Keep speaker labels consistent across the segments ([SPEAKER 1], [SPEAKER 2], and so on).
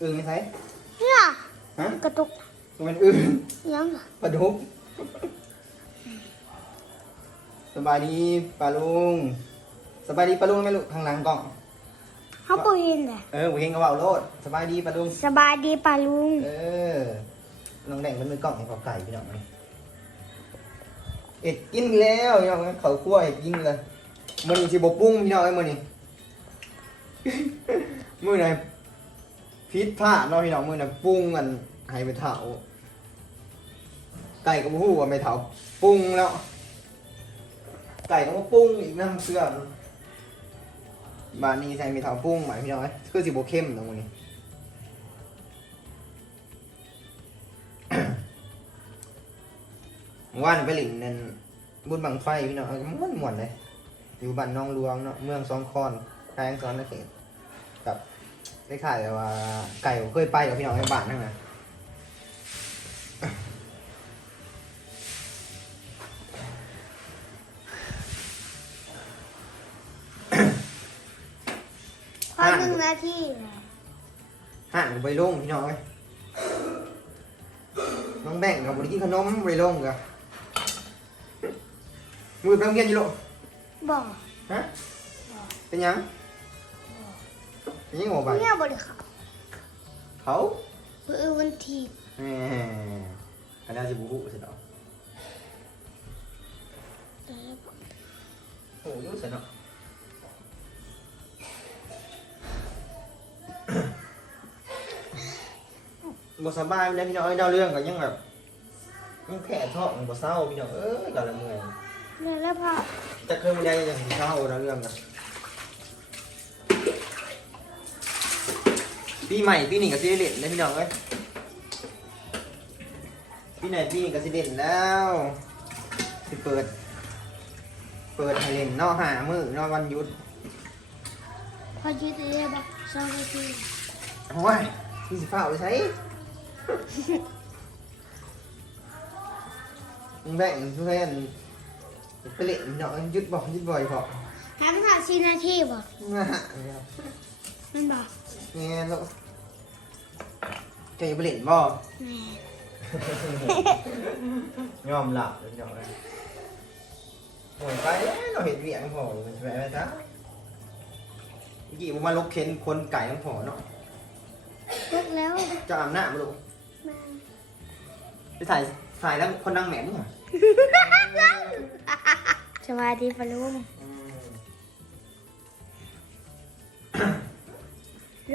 [SPEAKER 1] อึ่งไม่ใช่
[SPEAKER 2] เนี่ย
[SPEAKER 1] ฮะ
[SPEAKER 2] กระตุก
[SPEAKER 1] มันอึ่ง
[SPEAKER 2] ยัง
[SPEAKER 1] ปลาดุกสบายดีปลาลุงสบายดีปลาลุงไหมลูกข้างหลังกล้อง
[SPEAKER 2] เขาปูยินเลย
[SPEAKER 1] เออผมเห็นกระเป๋าโลดสบายดีปลาลุง
[SPEAKER 2] สบายดีป่ะลุง
[SPEAKER 1] เออน้องแดงเป็นมือกล้องของขอไก่พี่น้องนี่เอ็ดกินแล้วพี่น้องเขาคั่วเอ็ดกินเลยมันนี่สิบปุ้งพี่น้องไอ้มันนี่ มือไหนพิษพลาดเนาะพี่น้องมือไหนปรุงกันให้ไปเถาไก่ก็บ่ฮู้ว่าไม่เถาปรุงแล้ว ไก่ก็มาปรุงอีกน้ำเสื่อบานนี้ใส่ไม่เถาปรุงหมายพี่น้องเอ้ยคือสิบเข้มตรงนี้ว่านไปหลินนั่นบุญบังไฟพี่น้องม่วนม่วนเลย อยู่บ้านน้องหลวงเนาะเมืองสองคอนแพงซ้อนนะเขต คล้ายๆแบบว่าไก่ผมเคยไปกับพี่น้องในบ้านนั่นนะ
[SPEAKER 2] พอหนึ่งนาทีเลย
[SPEAKER 1] ห่านไปลงพี่น้องเอ้ยน้องแบ่งกับบริกินขนมไปลงกับมือไปโรงเรียนอยู่ลูก
[SPEAKER 2] บอก
[SPEAKER 1] ฮะ เป็นยังเป็น ยังหัวไป
[SPEAKER 2] เนี่ยบริขาร
[SPEAKER 1] เขา
[SPEAKER 2] เพื่อวันที
[SPEAKER 1] แหมอันนี้จะบุหุสิเนาะโอ้ยสิเนาะบสบายเลยพี่น้องเอ้ยเดาเรื่องก็ยังแบบยังแผลท้องบ่เศร้าพี่น้องเอ้ยเดาละเมื่อย
[SPEAKER 2] เนี่ยแล้วพ่อ
[SPEAKER 1] จะเคยไม่ได้ยังเศร้าเดาเรื่องน ปีใหม่ปีนี้ก็สิได้เล่นนะพี่น้องเอ้ยปีไหนปีนี้ก็สิเล่นแล้วสิเปิด เปิดให้เล่นเนอกหามือเนอกวันหยุด
[SPEAKER 2] พอยืดได้บอกสองนาที
[SPEAKER 1] โอ้ยพี่สิฟ้าเอาไปใช้มึงแบ่งเพื่อนไปเล่นพี่น้องหยุดบอกหยุดบ่อยพอ
[SPEAKER 2] ทำค่ะสี่นาทีบ อก
[SPEAKER 1] ง่ะ
[SPEAKER 2] มันบอก
[SPEAKER 1] เงี้ยลูกจะไปเล่นบ่
[SPEAKER 2] แม่
[SPEAKER 1] ยอมหลับเลยพี่น้องเลยโอ้ยไปแล้วเราเห็นเวียงพอมันจะไปไหมจ๊ะเมื่อกี้ผมมาลกเค้นคนไก่ต้องพอเนาะ
[SPEAKER 2] ลุกแล้ว
[SPEAKER 1] จะอาบน้ำมาลูก
[SPEAKER 2] แม่
[SPEAKER 1] ไปถ่ายถ่ายแล้วคนนั่งแหม่มึงอะ
[SPEAKER 2] สบายดีป่ะลุง
[SPEAKER 1] ก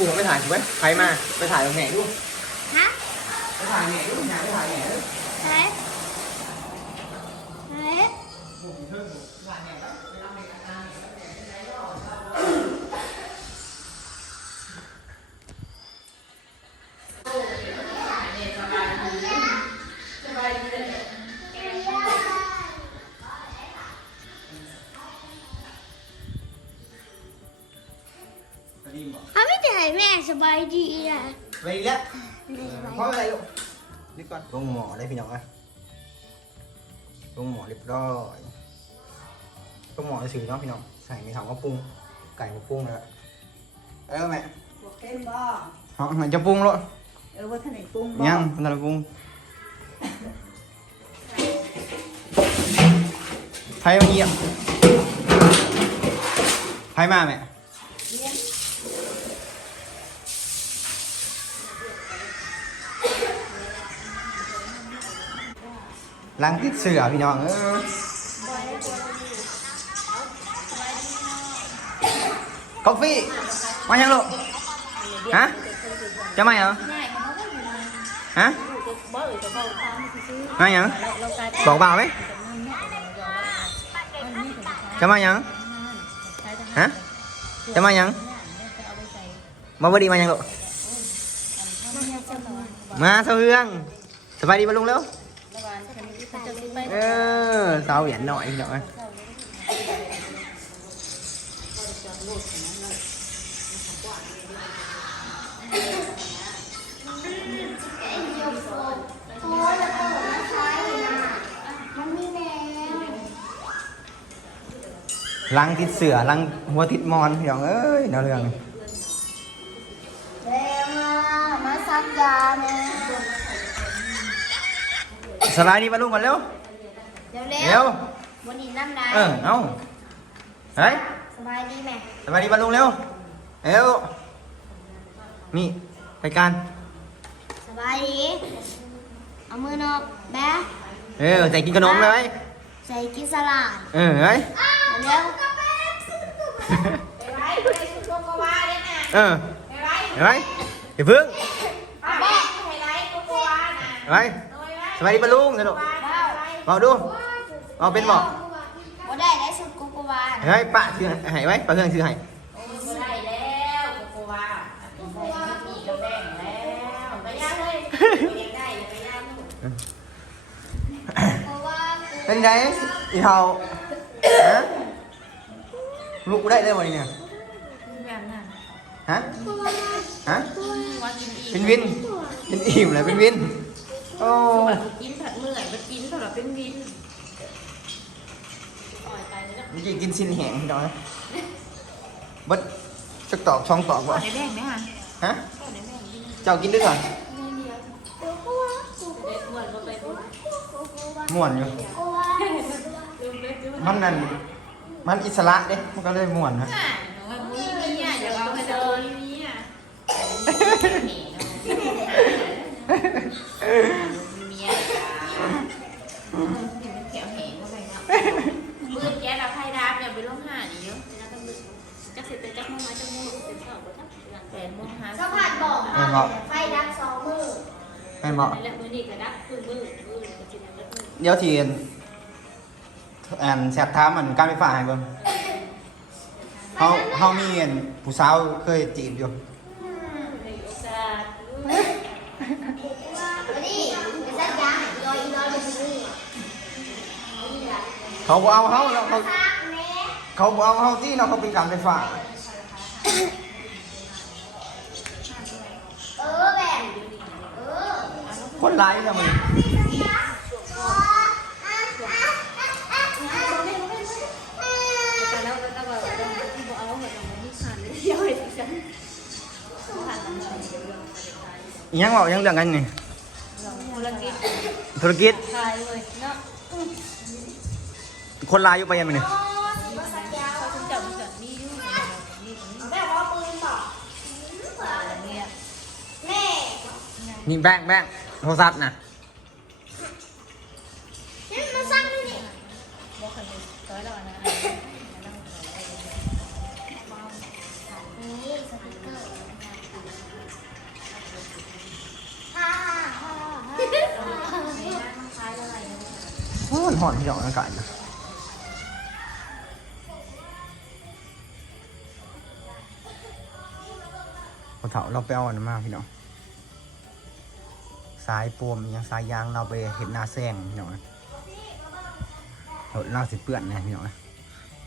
[SPEAKER 1] ูไปถ่ายถูกไหมใครมา ไปถ่ายกับแหม่ดู
[SPEAKER 2] ฮะ
[SPEAKER 1] ไปถ่ายแหม่ดูไปถ่ายแหม่
[SPEAKER 2] บายดีอะ
[SPEAKER 1] ไปอีกแล้ว
[SPEAKER 2] ไม่สบาย
[SPEAKER 1] เพราะอะไรลูกนี่ก่อนลงหมอได้พี่น้องอะลงหมอเรียบร้อยลงหมอสื่อเนาะพี่น้องใส่ไม่ถามว่าปรุงไก่มาปรุงแล้วแล้วแม่
[SPEAKER 3] บวกเต็มบ่
[SPEAKER 1] เอามันจะปรุงแล้ว
[SPEAKER 3] เออว่าท่านไหนปรุงบ่
[SPEAKER 1] ยังมันจะปรุงไพ่มาเยี่ยมไพ่มาแม่ ล้างติดเสือพี่น้องเออคอฟฟี่มายังลูกฮะจะมายังฮะมายังบอกบ่าวไหมจะมายังฮะจะมายังมาบดีมายังลูกมาเสาเฮืองสบายดีมาลุงเร็ว เออสาวเหรียญหน่อยหน่อย
[SPEAKER 3] โหลดอย่างนั้นเลยมันขับกว่าเลยด้วย
[SPEAKER 2] ไอ้เดียวโฟมโอ้ยจะเปิดมาใช้นะมันมีแมว
[SPEAKER 1] ลังติดเสือลังหัวติดมอนพี่องเอ้ยแนวเรื่อง
[SPEAKER 2] เร็วมามาซักยานะ
[SPEAKER 1] สไลด์นี่มาลุงก่อนเร็ว
[SPEAKER 2] เร็วเร็
[SPEAKER 1] เร็
[SPEAKER 2] ว
[SPEAKER 1] ว
[SPEAKER 2] วันนี้น้ำลาย
[SPEAKER 1] เออเอาเฮ้ย
[SPEAKER 2] สบายดีไหม
[SPEAKER 1] สวัสดีมาลุงเร็วเร็วนี่รายการ
[SPEAKER 2] สบายดีเอามือนอกแบะ
[SPEAKER 1] เออใส่กินขนมเลย
[SPEAKER 2] ใส่กินสลัด
[SPEAKER 1] เออเฮ้ย
[SPEAKER 2] เร็ว
[SPEAKER 3] ไปไว้ไปชุดโกโกวาเลยนะ
[SPEAKER 1] เออ
[SPEAKER 3] ไปไว้
[SPEAKER 1] เฮ้ยอย่าพึ่ง
[SPEAKER 3] ไปไว้ไปไว้โกโกวานะ
[SPEAKER 1] เฮ้ย
[SPEAKER 3] โดยไว้
[SPEAKER 1] สวัสดีมาลุงสนุก
[SPEAKER 3] ไป ไว้
[SPEAKER 1] บอกดู เอาเป็นบอก
[SPEAKER 2] บ่ได้ได้สุดโกโกวา
[SPEAKER 1] เฮ้ยปะชื่อให้ไว้ปะเครื่องชื่อให้
[SPEAKER 3] ไม่ได้แล้วโกโกวาโกโกวามีกระแบ่งแล้วไปย่างเลยไปยังได้ไปย่างลูก
[SPEAKER 2] เพราะว่า
[SPEAKER 1] เป็นไงอีเทาฮะลูกกูได้เลยวันนี้เนี่ย
[SPEAKER 3] แบบนั้น
[SPEAKER 1] ฮะฮะ
[SPEAKER 3] ว่ากินอีก
[SPEAKER 1] เป็นวิน เป็นอิ่มเลยเป็นวิน โอ้
[SPEAKER 3] แบบกินผัดเมื่อยไปกินสำหรับเป็นวินอ่อยไปเลยนะ
[SPEAKER 1] เมื่อกี้กินซินแห้งพี่น้อยบัดจะตอกช่องตอก
[SPEAKER 3] ก่อ
[SPEAKER 1] วะ
[SPEAKER 3] นได้แบ่งไหมคะ
[SPEAKER 1] ฮะ
[SPEAKER 3] ก่อนได้แบ่งดิ
[SPEAKER 1] เจ้ากินด้วยก่อน
[SPEAKER 2] โกโกวาโกโก
[SPEAKER 3] เด็ดเหมือนก็ไปดู
[SPEAKER 2] วา
[SPEAKER 1] ม่วนอยู่
[SPEAKER 2] โกวา
[SPEAKER 3] ลืมเล็กดู
[SPEAKER 1] มันนั่น มันอิสระเด้มันก็เลยม่วนนะ
[SPEAKER 3] อะมันมีมีอะเดี๋ยวเอาไปเจอมีอะมี อะแถวแหงก็ไปนะมือแกเราไพ่ดาบอย่าไปลงหาดิเยอะจักสิเป็นจักมือมาจักมือเป็นเสาก็จักแปดโมงหา
[SPEAKER 2] สะพานบอกมาไฟดับสองมือ
[SPEAKER 1] แม่นบอก
[SPEAKER 3] แล้วมือนี่ก็ดักคือมือมือก็จินแล้วมือ
[SPEAKER 1] เดี๋ยวทีอันอันแสบท้ามันการไฟฟ้าให้เบิ่งเฮาเฮามีอันผู้สาวเคยจีบอยู่ เขาบ่เอาเฮาแล้วเขา
[SPEAKER 2] ซักแม่
[SPEAKER 1] เขาบ่เอาเฮาที่เราะเขาเป็นการไฟฟ้า
[SPEAKER 2] เออแบบเออ
[SPEAKER 1] คนร้ายนะมึง
[SPEAKER 3] แต่แล้วแล้วก็ต้องเอาเหมือนมันนี่ขาดเลยย่อยจังขาดมันเลย
[SPEAKER 1] อิหยังบอกยังเรื่องกันนี่
[SPEAKER 3] ธุรกิจ
[SPEAKER 1] ธุรกิจ คนร้ายอยู่ไปยังไงนี่
[SPEAKER 3] เขาถึงจับมันจับมีอยู่นี่นี่
[SPEAKER 2] แม่ว่าปืนบอก
[SPEAKER 3] เนี่ย
[SPEAKER 2] แม่
[SPEAKER 1] นี่แบงค์แบงค์โทรศัพท์นะ
[SPEAKER 2] นั่นมาซักนี่
[SPEAKER 3] บอกกันเลยร้อยแล้วนะ
[SPEAKER 2] นี่สติ๊กเกอร์ฮ่าฮ่าฮ่า
[SPEAKER 1] โอ้ยหอนที่ดอกอากาศนะ พอเถาเราไปเอาอันมาพี่น้องสายปวมยังสายยางเราไปเห็นหน้าแซงพี่น้องนะรถเราสิเปื้อนนะพี่น้องนะ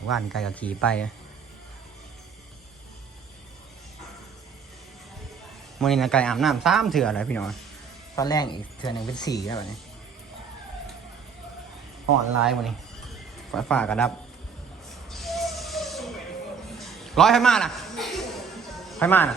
[SPEAKER 1] ว่านไกลกับขี่ไปมื่อนี้นะไก่อาบน้ำสามเถื่อเลยพี่น้องตอนแรกอีกเถื่อหนึ่งเป็นสี่แล้วแบบนี้ห่อนลายวันนี้ฝ่าฝ่ากระดับ ร้อยให้มาน่ะให้มาน่ะ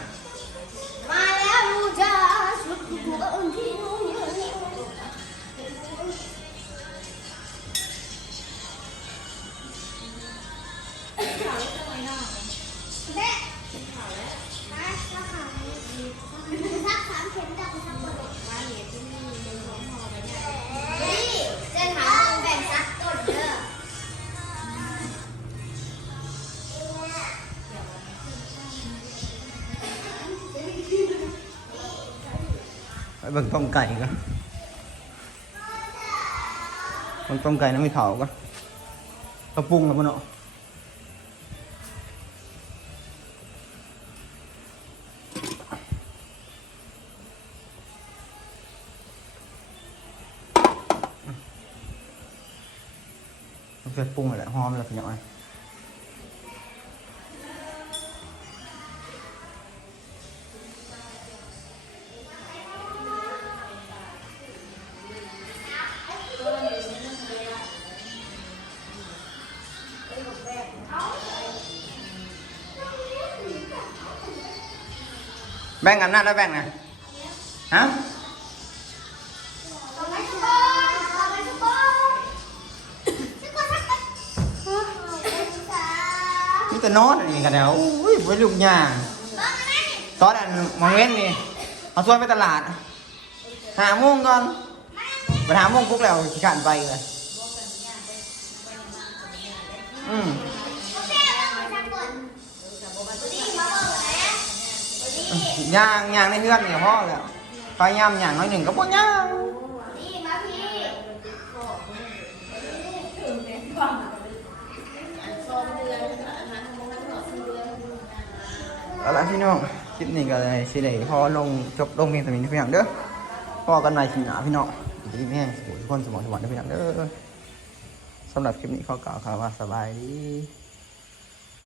[SPEAKER 2] เบิ่งต้
[SPEAKER 1] มไก่ก็เบิ่งต้มไก่น้ำมีเผาก็เขาปรุงแล้วมันเนาะมันเคยปรุงอะไรหอมเลยพี่น้อ แบ่งกันนะแล้วแบ่งนะฮะ
[SPEAKER 2] เอาไว้ทุกคนเอาไว้ทุกคนทุกคนทุกคนเอาไว้ทุกคน
[SPEAKER 1] มีแต่นอนอันนี้กันแล้วอุ้ยไว้ลูกย่าง
[SPEAKER 2] บ้านไหน
[SPEAKER 1] ตอนอันมองเว้นนี่เอาช่วยไปตลาด หาโมงก่อนไปหาโมงปุ๊บแล้วขี้ขันไปเลยอืม
[SPEAKER 2] โอเคเอาไว้ทุกคนดีมาบอกนะดี
[SPEAKER 1] ย่างย่างในเฮือนนี่พ่อแล้วพยายามย่างน้อยหนึ่งก็บ่ย่าง
[SPEAKER 2] ดีมาพี่
[SPEAKER 1] เอาละพี่น้องคลิปนี้ก็เลยสิได้พอลงจบลงเพียงแต่นี้พี่น้องเด้อพอกันใหม่ทีหน้าพี่น้องดีแม่ทุกคนสมองสมองเด้อพี่น้องเด้อสำหรับคลิปนี้ขอกล่าวคำว่าสบายดี